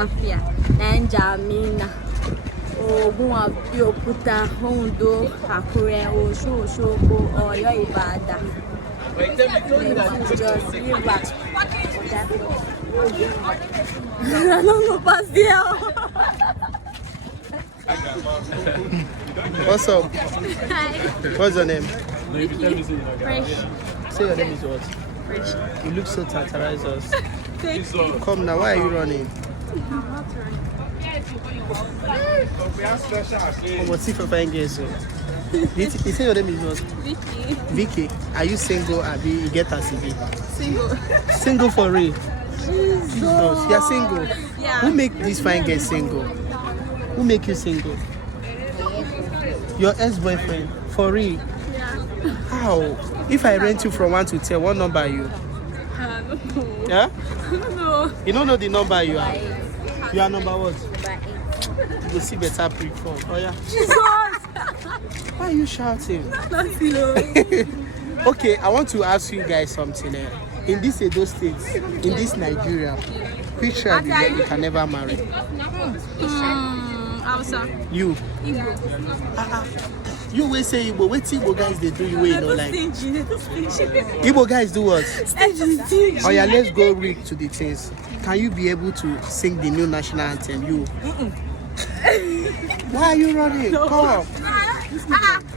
Láfíà, Nigerian, Ògùn Abẹ́òkúta, Oǹdó, Àkúrẹ́, Ọ̀ṣun Òṣogbo, Ọ̀yọ́ Ìbàdàn. Just relax. I don't know past there. What's up? Hi. What's your name? Fresh. Say your name is what? Fresh. You look so tantalized us. Thank you. Come now, why are you running? I'm not running. What's it for fine girls? You say your name is what? Vicky. Vicky. Are you single? Abi you get a CV? Single. Single for real? Jesus. You're single. Yeah. Who make this fine girl single? Who make you single? Your ex-boyfriend. For real? Yeah. How? If I rent you from 1 to 10, what number are you? No. Yeah? No. You don't know the number you are. You are number what? Number 8. You go see better pre-form. Oh yeah. Jesus. Why are you shouting? Nothing. Okay, I want to ask you guys something. In this Edo state, in this Nigeria, which child you can never marry? Hausa. You. Igbo. You will say Igbo. What Igbo guys they do? You will know like. Stingy. Igbo guys do what? Stingy. Oh yeah, let's go read to the things. Can you be able to sing the new national anthem? You. Why are you running? No. Come.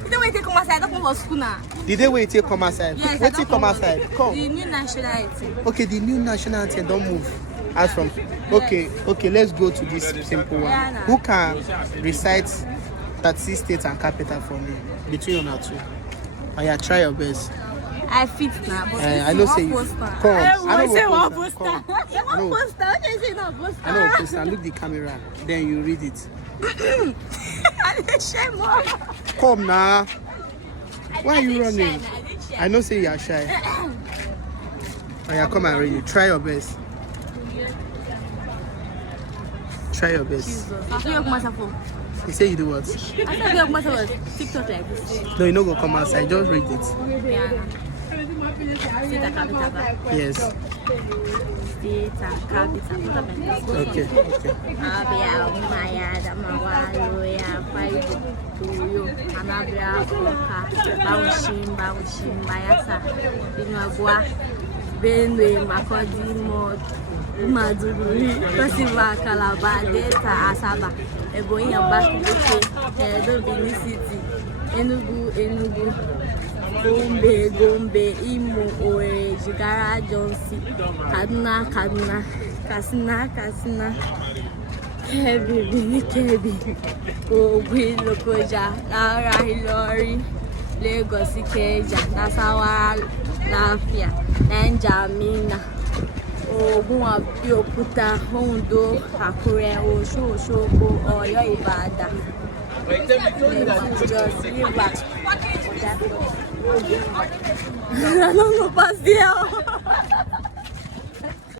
The way they come outside, I don't want school now. Did they wait till come outside? Yes, wait till come outside. Come. The new national anthem. Okay, the new national anthem. Don't move. As from. Okay, let's go to this simple one. Yeah, nah. Who can recite 36 states and capital for me? Between one or two. Oh yeah, try your best. I fit now, but I know say you. Come. I know say what one poster. poster. One poster. Okay, say no poster. I know what poster. Look the camera. Then you read it. Come now. Why are you running? I know say you are shy. Oh yeah, come and read it. Try your best. Try your best. You say you do what? TikTok like this. No, you no go come outside. Just read it. Yeah. Yes. State and capital. Okay. Abia, Umaya, Damawayo, Paido, Tuyo, Anabia, Oka, Baushim, Bayasa, Binagua, Benue, Makodi, Mod, Maduri, Festival, Calabar, Delta, Asaba, Eboya, Bakuke, Edo, Benin City, Enugu, Gombe, Imo, Owerri, Jigara, Jonsi, Kaduna, Katsina, Kebbi, Ogui, Lokoja, Lara, Ilori, Lagos, Ikeja, Nasarawa, Láfíà, Nigerian, Ògùn Abẹ́òkúta, Oǹdó, Àkúrẹ́, Ọ̀ṣun Òṣogbo, Ọ̀yọ́ Ìbàdàn. Just relax. I don't know past there.